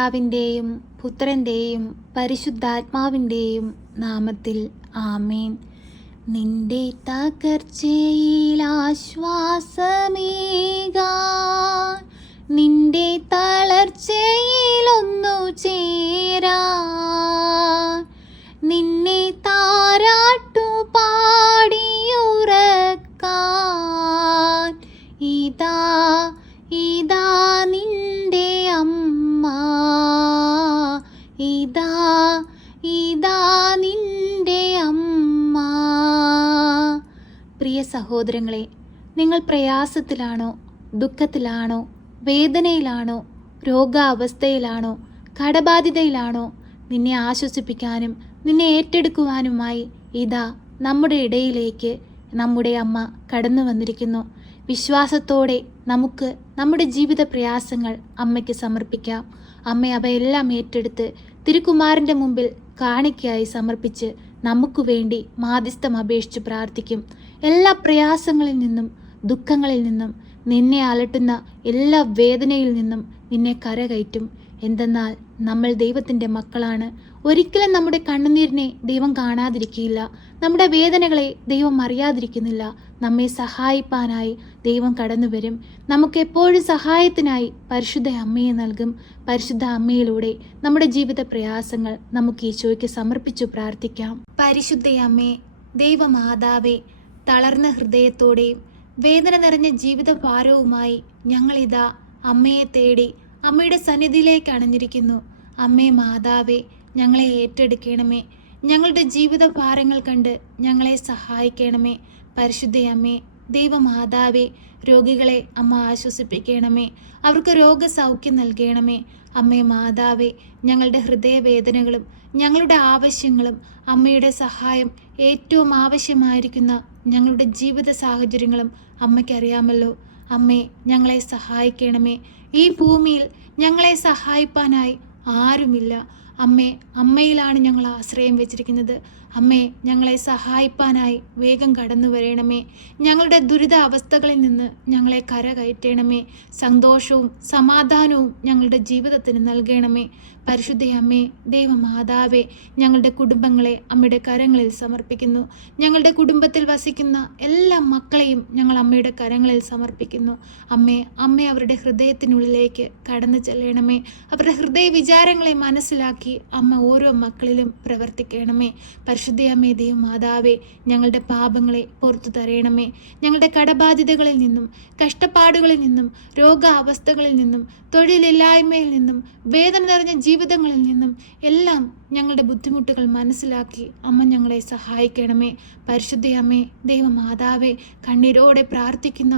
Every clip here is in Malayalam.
പിതാവിൻ്റെയും പുത്രൻ്റെയും പരിശുദ്ധാത്മാവിൻ്റെയും നാമത്തിൽ ആമേൻ. നിന്റെ തകർച്ചയിൽ ആശ്വാസമേകാൻ, നിന്റെ തളർച്ചയിലൊന്നു ചേരാൻ, നിന്നെ താരാട്ടു പാടിയുറക്കാൻ, ഇതാ ഇതാ നിന്റെ അമ്മ, ഇതാ ഇതാ നിന്റെ അമ്മ. പ്രിയ സഹോദരങ്ങളെ, നിങ്ങൾ പ്രയാസത്തിലാണോ, ദുഃഖത്തിലാണോ, വേദനയിലാണോ, രോഗാവസ്ഥയിലാണോ, കടബാധിതയിലാണോ? നിന്നെ ആശ്വസിപ്പിക്കാനും നിന്നെ ഏറ്റെടുക്കുവാനുമായി ഇതാ നമ്മുടെ ഇടയിലേക്ക് നമ്മുടെ അമ്മ കടന്നു വന്നിരിക്കുന്നു. വിശ്വാസത്തോടെ നമുക്ക് നമ്മുടെ ജീവിത പ്രയാസങ്ങൾ അമ്മയ്ക്ക് സമർപ്പിക്കാം. അമ്മ അവയെല്ലാം ഏറ്റെടുത്ത് തിരുക്കുമാരൻ്റെ മുമ്പിൽ കാണിക്കയായി സമർപ്പിച്ച് നമുക്ക് വേണ്ടി മാധ്യസ്ഥം അപേക്ഷിച്ച് പ്രാർത്ഥിക്കും. എല്ലാ പ്രയാസങ്ങളിൽ നിന്നും ദുഃഖങ്ങളിൽ നിന്നും നിന്നെ അലട്ടുന്ന എല്ലാ വേദനയിൽ നിന്നും നിന്നെ കരകയറ്റും. എന്തെന്നാൽ നമ്മൾ ദൈവത്തിൻ്റെ മക്കളാണ്. ഒരിക്കലും നമ്മുടെ കണ്ണുനീരിനെ ദൈവം കാണാതിരിക്കില്ല. നമ്മുടെ വേദനകളെ ദൈവം അറിയാതിരിക്കുന്നില്ല. നമ്മെ സഹായിപ്പാനായി ദൈവം കടന്നു വരും. നമുക്ക് എപ്പോഴും സഹായത്തിനായി പരിശുദ്ധ അമ്മയെ നൽകും. പരിശുദ്ധ അമ്മയിലൂടെ നമ്മുടെ ജീവിത പ്രയാസങ്ങൾ നമുക്ക് ഈശോയ്ക്ക് സമർപ്പിച്ചു പ്രാർത്ഥിക്കാം. പരിശുദ്ധ അമ്മേ, ദൈവമാതാവേ, തളർന്ന ഹൃദയത്തോടെയും വേദന നിറഞ്ഞ ജീവിത ഭാരവുമായി ഞങ്ങളിതാ അമ്മയെ തേടി അമ്മയുടെ സന്നിധിയിലേക്ക് അണഞ്ഞിരിക്കുന്നു. അമ്മേ മാതാവേ, ഞങ്ങളെ ഏറ്റെടുക്കണമേ. ഞങ്ങളുടെ ജീവിത ഭാരങ്ങൾ കണ്ട് ഞങ്ങളെ സഹായിക്കണമേ. പരിശുദ്ധ അമ്മേ, ദൈവമാതാവേ, രോഗികളെ അമ്മ ആശ്വസിപ്പിക്കണമേ. അവർക്ക് രോഗസൗഖ്യം നൽകണമേ. അമ്മേ മാതാവേ, ഞങ്ങളുടെ ഹൃദയവേദനകളും ഞങ്ങളുടെ ആവശ്യങ്ങളും അമ്മയുടെ സഹായം ഏറ്റവും ആവശ്യമായിരിക്കുന്ന ഞങ്ങളുടെ ജീവിത സാഹചര്യങ്ങളും അമ്മയ്ക്കറിയാമല്ലോ. അമ്മേ, ഞങ്ങളെ സഹായിക്കണമേ. ഈ ഭൂമിയിൽ ഞങ്ങളെ സഹായിപ്പാനായി ആരുമില്ല. അമ്മേ, അമ്മയിലാണ് ഞങ്ങൾ ആശ്രയം വെച്ചിരിക്കുന്നത്. അമ്മേ, ഞങ്ങളെ സഹായിപ്പാനായി വേഗം കടന്നു വരണമേ. ഞങ്ങളുടെ ദുരിത അവസ്ഥകളിൽ നിന്ന് ഞങ്ങളെ കരകയറ്റണമേ. സന്തോഷവും സമാധാനവും ഞങ്ങളുടെ ജീവിതത്തിന് നൽകണമേ. പരിശുദ്ധ അമ്മേ, ദൈവമാതാവേ, ഞങ്ങളുടെ കുടുംബങ്ങളെ അമ്മയുടെ കരങ്ങളിൽ സമർപ്പിക്കുന്നു. ഞങ്ങളുടെ കുടുംബത്തിൽ വസിക്കുന്ന എല്ലാ മക്കളെയും ഞങ്ങൾ അമ്മയുടെ കരങ്ങളിൽ സമർപ്പിക്കുന്നു. അമ്മേ, അവരുടെ ഹൃദയത്തിനുള്ളിലേക്ക് കടന്നു ചെല്ലണമേ. അവരുടെ ഹൃദയ വിചാരങ്ങളെ മനസ്സിലാക്കി അമ്മ ഓരോ മക്കളിലും പ്രവർത്തിക്കണമേ. പരിശുദ്ധ അമ്മേ, ദൈവമാതാവേ, ഞങ്ങളുടെ പാപങ്ങളെ പുറത്തു തരയണമേ. ഞങ്ങളുടെ കടബാധ്യതകളിൽ നിന്നും കഷ്ടപ്പാടുകളിൽ നിന്നും രോഗാവസ്ഥകളിൽ നിന്നും തൊഴിലില്ലായ്മയിൽ നിന്നും വേദന നിറഞ്ഞ ജീവിതങ്ങളിൽ നിന്നും എല്ലാം ഞങ്ങളുടെ ബുദ്ധിമുട്ടുകൾ മനസ്സിലാക്കി അമ്മ ഞങ്ങളെ സഹായിക്കണമേ. പരിശുദ്ധ അമ്മേ, ദൈവമാതാവേ, കണ്ണീരോടെ പ്രാർത്ഥിക്കുന്ന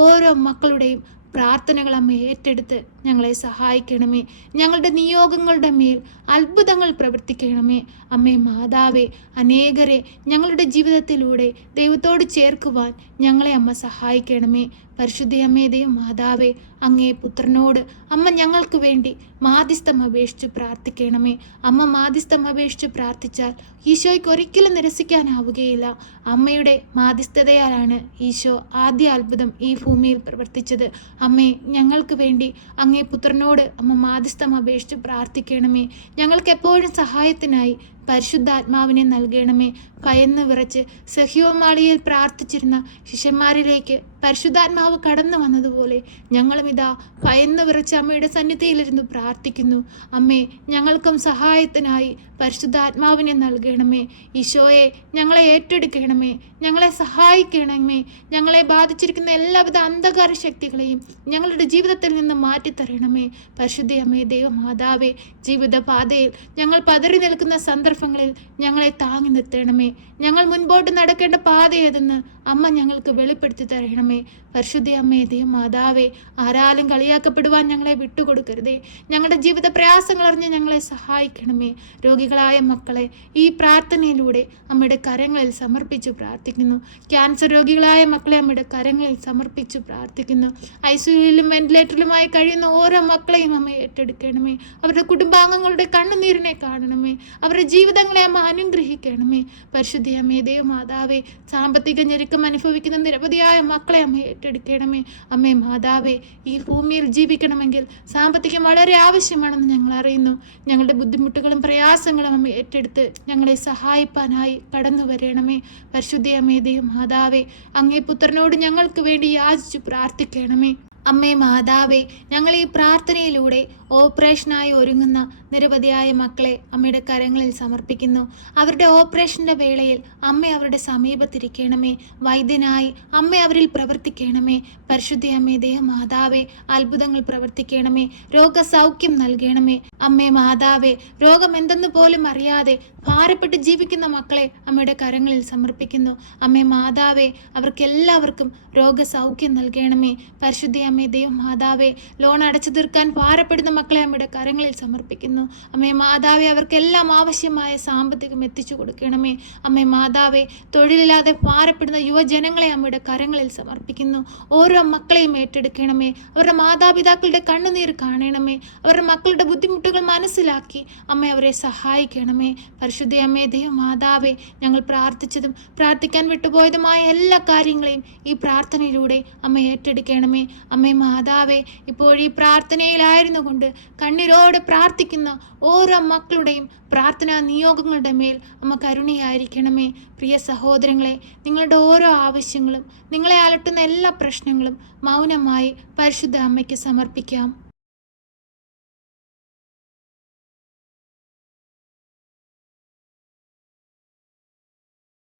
ഓരോ മക്കളുടെയും പ്രാർത്ഥനകൾ അമ്മ ഏറ്റെടുത്ത് ഞങ്ങളെ സഹായിക്കണമേ. ഞങ്ങളുടെ നിയോഗങ്ങളുടെ മേൽ അത്ഭുതങ്ങൾ പ്രവർത്തിക്കണമേ. അമ്മേ മാതാവേ, അനേകരെ ഞങ്ങളുടെ ജീവിതത്തിലൂടെ ദൈവത്തോട് ചേർക്കുവാൻ ഞങ്ങളെ അമ്മ സഹായിക്കണമേ. പരിശുദ്ധ അമ്മേ, ദൈവമാതാവേ, അങ്ങേ പുത്രനോട് അമ്മ ഞങ്ങൾക്ക് വേണ്ടി മാധ്യസ്ഥം അപേക്ഷിച്ച് പ്രാർത്ഥിക്കണമേ. അമ്മ മാധ്യസ്ഥം അപേക്ഷിച്ച് പ്രാർത്ഥിച്ചാൽ ഈശോയ്ക്ക് ഒരിക്കലും നിരസിക്കാനാവുകയില്ല. അമ്മയുടെ മാധ്യസ്ഥതയാലാണ് ഈശോ ആദ്യ അത്ഭുതം ഈ ഭൂമിയിൽ പ്രവർത്തിച്ചത്. അമ്മേ, ഞങ്ങൾക്ക് വേണ്ടി അങ്ങേ പുത്രനോട് അമ്മ മാധ്യസ്ഥം അപേക്ഷിച്ച് പ്രാർത്ഥിക്കണമേ. ഞങ്ങൾക്ക് എപ്പോഴും സഹായത്തിനായി പരിശുദ്ധാത്മാവിനെ നൽകണമേ. ഭയന്ന് വിറച്ച് സഹ്യോമാളിയിൽ പ്രാർത്ഥിച്ചിരുന്ന ശിഷ്യന്മാരിലേക്ക് പരിശുദ്ധാത്മാവ് കടന്നു വന്നതുപോലെ ഞങ്ങളും ഇതാ ഭയന്ന് വിറച്ച് അമ്മയുടെ സന്നിധിയിലിരുന്ന് പ്രാർത്ഥിക്കുന്നു. അമ്മേ, ഞങ്ങൾക്കും സഹായത്തിനായി പരിശുദ്ധാത്മാവിനെ നൽകണമേ. ഈശോയെ, ഞങ്ങളെ ഏറ്റെടുക്കണമേ. ഞങ്ങളെ സഹായിക്കണമേ. ഞങ്ങളെ ബാധിച്ചിരിക്കുന്ന എല്ലാവിധ അന്ധകാര ശക്തികളെയും ഞങ്ങളുടെ ജീവിതത്തിൽ നിന്ന് മാറ്റിത്തരണമേ. പരിശുദ്ധ അമ്മേ, ദൈവമാതാവേ, ജീവിതപാതയിൽ ഞങ്ങൾ പതറി നിൽക്കുന്ന സന്ദർഭങ്ങളിൽ ഞങ്ങളെ താങ്ങി നിർത്തണമേ. ഞങ്ങൾ മുൻപോട്ട് നടക്കേണ്ട പാത ഏതെന്ന് അമ്മ ഞങ്ങൾക്ക് വെളിപ്പെടുത്തി തരണമേ. പരിശുദ്ധ അമ്മേ, ദൈവമാതാവേ, ആരാലും കളിയാക്കപ്പെടുവാൻ ഞങ്ങളെ വിട്ടുകൊടുക്കരുതേ. ഞങ്ങളുടെ ജീവിത പ്രയാസങ്ങൾ അറിഞ്ഞ് ഞങ്ങളെ സഹായിക്കണമേ. രോഗികളായ മക്കളെ ഈ പ്രാർത്ഥനയിലൂടെ അമ്മയുടെ കരങ്ങളിൽ സമർപ്പിച്ചു പ്രാർത്ഥിക്കുന്നു. ക്യാൻസർ രോഗികളായ മക്കളെ അമ്മയുടെ കരങ്ങളിൽ സമർപ്പിച്ചു പ്രാർത്ഥിക്കുന്നു. ICUയിലും വെന്റിലേറ്ററിലുമായി കഴിയുന്ന ഓരോ മക്കളെയും അമ്മ ഏറ്റെടുക്കണമേ. അവരുടെ കുടുംബാംഗങ്ങളുടെ കണ്ണുനീരിനെ കാണണമേ. അവരുടെ ജീവിത ജീവിതങ്ങളെ അമ്മ അനുഗ്രഹിക്കണമേ. പരിശുദ്ധ അമ്മേ ദൈവമാതാവേ, സാമ്പത്തിക ഞെരുക്കം അനുഭവിക്കുന്ന നിരവധിയായ മക്കളെ അമ്മ ഏറ്റെടുക്കണമേ. അമ്മേ മാതാവേ, ഈ ഭൂമിയിൽ ജീവിക്കണമെങ്കിൽ സാമ്പത്തികം വളരെ ആവശ്യമാണെന്ന് ഞങ്ങൾ അറിയുന്നു. ഞങ്ങളുടെ ബുദ്ധിമുട്ടുകളും പ്രയാസങ്ങളും അമ്മ ഏറ്റെടുത്ത് ഞങ്ങളെ സഹായിപ്പാനായി കടന്നു വരണമേ. പരിശുദ്ധ അമ്മേ ദൈവമാതാവേ, അങ്ങേ പുത്രനോട് ഞങ്ങൾക്ക് വേണ്ടി യാചിച്ചു പ്രാർത്ഥിക്കണമേ. അമ്മേ മാതാവേ, ഞങ്ങൾ ഈ പ്രാർത്ഥനയിലൂടെ ഓപ്പറേഷനായി ഒരുങ്ങുന്ന നിരവധിയായ മക്കളെ അമ്മയുടെ കരങ്ങളിൽ സമർപ്പിക്കുന്നു. അവരുടെ ഓപ്പറേഷൻ്റെ വേളയിൽ അമ്മ അവരുടെ സമീപത്തിരിക്കണമേ. വൈദ്യനായി അമ്മ അവരിൽ പ്രവർത്തിക്കണമേ. പരിശുദ്ധ അമ്മേ ദേവമാതാവേ, അത്ഭുതങ്ങൾ പ്രവർത്തിക്കണമേ. രോഗസൗഖ്യം നൽകണമേ. അമ്മേ മാതാവേ, രോഗം എന്തെന്ന് പോലും അറിയാതെ ഭാരപ്പെട്ട് ജീവിക്കുന്ന മക്കളെ അമ്മയുടെ കരങ്ങളിൽ സമർപ്പിക്കുന്നു. അമ്മേ മാതാവേ, അവർക്കെല്ലാവർക്കും രോഗസൗഖ്യം നൽകണമേ. പരിശുദ്ധ അമ്മേ ദൈവമാതാവേ, ലോൺ അടച്ചു തീർക്കാൻ ഭാരപ്പെടുന്ന മക്കളെ അമ്മയുടെ കരങ്ങളിൽ സമർപ്പിക്കുന്നു. അമ്മേ മാതാവേ, അവർക്കെല്ലാം ആവശ്യമായ സാമ്പത്തികം എത്തിച്ചു കൊടുക്കണമേ. അമ്മേ മാതാവേ, തൊഴിലില്ലാതെ ഭാരപ്പെടുന്ന യുവജനങ്ങളെ അമ്മയുടെ കരങ്ങളിൽ സമർപ്പിക്കുന്നു. ഓരോ മക്കളെയും ഏറ്റെടുക്കണമേ. അവരുടെ മാതാപിതാക്കളുടെ കണ്ണുനീർ കാണണമേ. അവരുടെ മക്കളുടെ ബുദ്ധിമുട്ടുകൾ മനസ്സിലാക്കി അമ്മ അവരെ സഹായിക്കണമേ. പരിശുദ്ധ അമ്മേ ദൈവമാതാവേ, ഞങ്ങൾ പ്രാർത്ഥിച്ചതും പ്രാർത്ഥിക്കാൻ വിട്ടുപോയതുമായ എല്ലാ കാര്യങ്ങളെയും ഈ പ്രാർത്ഥനയിലൂടെ അമ്മ ഏറ്റെടുക്കണമേ. അമ്മേ മാതാവേ, ഇപ്പോൾ ഈ പ്രാർത്ഥനയിലായിരുന്നു കൊണ്ട് കണ്ണീരോടെ പ്രാർത്ഥിക്കുന്ന ഓരോ മക്കളുടെയും പ്രാർത്ഥനാ നിയോഗങ്ങളുടെ മേൽ അമ്മ കരുണയായിരിക്കണമേ. പ്രിയ സഹോദരങ്ങളെ, നിങ്ങളുടെ ഓരോ ആവശ്യങ്ങളും നിങ്ങളെ അലട്ടുന്ന എല്ലാ പ്രശ്നങ്ങളും മൗനമായി പരിശുദ്ധ അമ്മയ്ക്ക് സമർപ്പിക്കാം.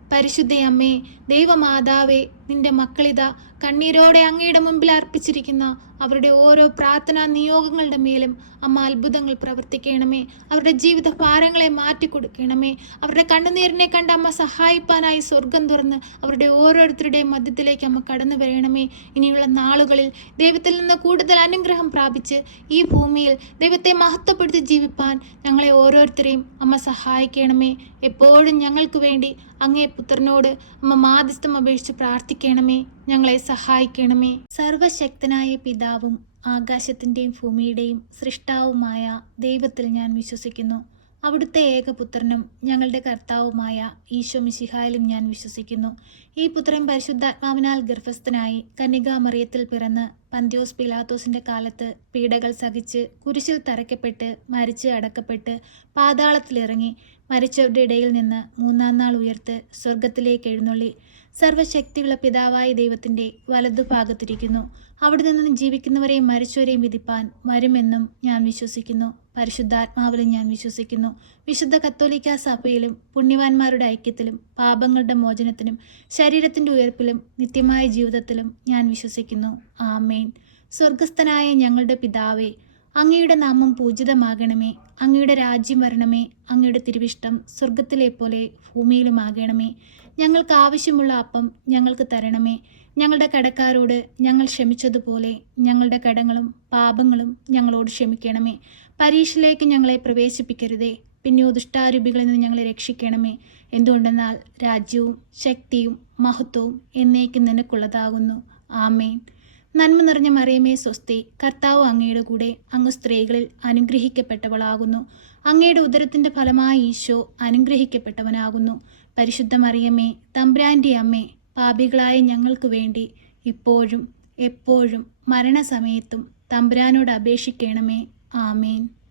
പരിശുദ്ധയമ്മേ ദൈവമാതാവേ, നിന്റെ മക്കളിതാ കണ്ണീരോടെ അങ്ങയുടെ മുമ്പിൽ അർപ്പിച്ചിരിക്കുന്ന അവരുടെ ഓരോ പ്രാർത്ഥനാ നിയോഗങ്ങളുടെ മേലും അമ്മ അത്ഭുതങ്ങൾ പ്രവർത്തിക്കണമേ. അവരുടെ ജീവിത ഭാരങ്ങളെ മാറ്റിക്കൊടുക്കണമേ. അവരുടെ കണ്ണുനീരിനെ കണ്ട് അമ്മ സഹായിപ്പാനായി സ്വർഗം തുറന്ന് അവരുടെ ഓരോരുത്തരുടെയും മധ്യത്തിലേക്ക് അമ്മ കടന്നു വരണമേ. ഇനിയുള്ള നാളുകളിൽ ദൈവത്തിൽ നിന്ന് കൂടുതൽ അനുഗ്രഹം പ്രാപിച്ച് ഈ ഭൂമിയിൽ ദൈവത്തെ മഹത്വപ്പെടുത്തി ജീവിപ്പാൻ ഞങ്ങളെ ഓരോരുത്തരെയും അമ്മ സഹായിക്കണമേ. എപ്പോഴും ഞങ്ങൾക്ക് വേണ്ടി അങ്ങേ പുത്രനോട് അമ്മ മാധ്യസ്ഥം അപേക്ഷിച്ച് പ്രാർത്ഥിക്കണമേ. ഞങ്ങളെ സഹായിക്കണമേ. സർവശക്തനായ പിതാവും ആകാശത്തിൻ്റെയും ഭൂമിയുടെയും സൃഷ്ടാവുമായ ദൈവത്തിൽ ഞാൻ വിശ്വസിക്കുന്നു. അവിടുത്തെ ഏകപുത്രനും ഞങ്ങളുടെ കർത്താവുമായ ഈശോ മിശിഹായിലും ഞാൻ വിശ്വസിക്കുന്നു. ഈ പുത്രൻ പരിശുദ്ധാത്മാവിനാൽ ഗർഭസ്ഥനായി കന്യകാമറിയത്തിൽ പിറന്ന് പന്ത്യോസ് പിലാത്തോസിന്റെ കാലത്ത് പീഡകൾ സഹിച്ച് കുരിശിൽ തറയ്ക്കപ്പെട്ട് മരിച്ച് അടക്കപ്പെട്ട് പാതാളത്തിലിറങ്ങി മരിച്ചവരുടെ ഇടയിൽ നിന്ന് മൂന്നാം നാൾ ഉയർത്ത് സ്വർഗത്തിലേക്ക് എഴുന്നള്ളി സർവശക്തിയുള്ള പിതാവായ ദൈവത്തിൻ്റെ വലതുഭാഗത്തിരിക്കുന്നു. അവിടെ നിന്നും ജീവിക്കുന്നവരെയും മരിച്ചവരെയും വിധിപ്പാൻ വരുമെന്നും ഞാൻ വിശ്വസിക്കുന്നു. പരിശുദ്ധാത്മാവിലും ഞാൻ വിശ്വസിക്കുന്നു. വിശുദ്ധ കത്തോലിക്ക സഭയിലും പുണ്യവാന്മാരുടെ ഐക്യത്തിലും പാപങ്ങളുടെ മോചനത്തിനും ശരീരത്തിൻ്റെ ഉയർപ്പിലും നിത്യമായ ജീവിതത്തിലും ഞാൻ വിശ്വസിക്കുന്നു. ആമേൻ. സ്വർഗസ്ഥനായ ഞങ്ങളുടെ പിതാവേ, അങ്ങയുടെ നാമം പൂജിതമാകണമേ. അങ്ങയുടെ രാജ്യം വരണമേ. അങ്ങയുടെ തിരുവിഷ്ടം സ്വർഗത്തിലെ പോലെ ഭൂമിയിലുമാകണമേ. ഞങ്ങൾക്ക് ആവശ്യമുള്ള അപ്പം ഞങ്ങൾക്ക് തരണമേ. ഞങ്ങളുടെ കടക്കാരോട് ഞങ്ങൾ ക്ഷമിച്ചതുപോലെ ഞങ്ങളുടെ കടങ്ങളും പാപങ്ങളും ഞങ്ങളോട് ക്ഷമിക്കണമേ. പരീക്ഷയിലേക്ക് ഞങ്ങളെ പ്രവേശിപ്പിക്കരുതേ, പിന്നെയോ ദുഷ്ടാരൂപികളിൽ നിന്ന് ഞങ്ങളെ രക്ഷിക്കണമേ. എന്തുകൊണ്ടെന്നാൽ രാജ്യവും ശക്തിയും മഹത്വവും എന്നേക്കും നിനക്കുള്ളതാകുന്നു. ആമേൻ. നന്മ നിറഞ്ഞ മറിയമേ സ്വസ്തി, കർത്താവ് അങ്ങയുടെ കൂടെ, അങ്ങ് സ്ത്രീകളിൽ അനുഗ്രഹിക്കപ്പെട്ടവളാകുന്നു. അങ്ങയുടെ ഉദരത്തിൻ്റെ ഫലമായ ഈശോ അനുഗ്രഹിക്കപ്പെട്ടവനാകുന്നു. പരിശുദ്ധ മറിയമേ, തമ്പുരാൻ്റെ അമ്മേ, പാപികളായ ഞങ്ങൾക്ക് വേണ്ടി ഇപ്പോഴും എപ്പോഴും മരണസമയത്തും തമ്പുരാനോട് അപേക്ഷിക്കണമേ. ആമേൻ.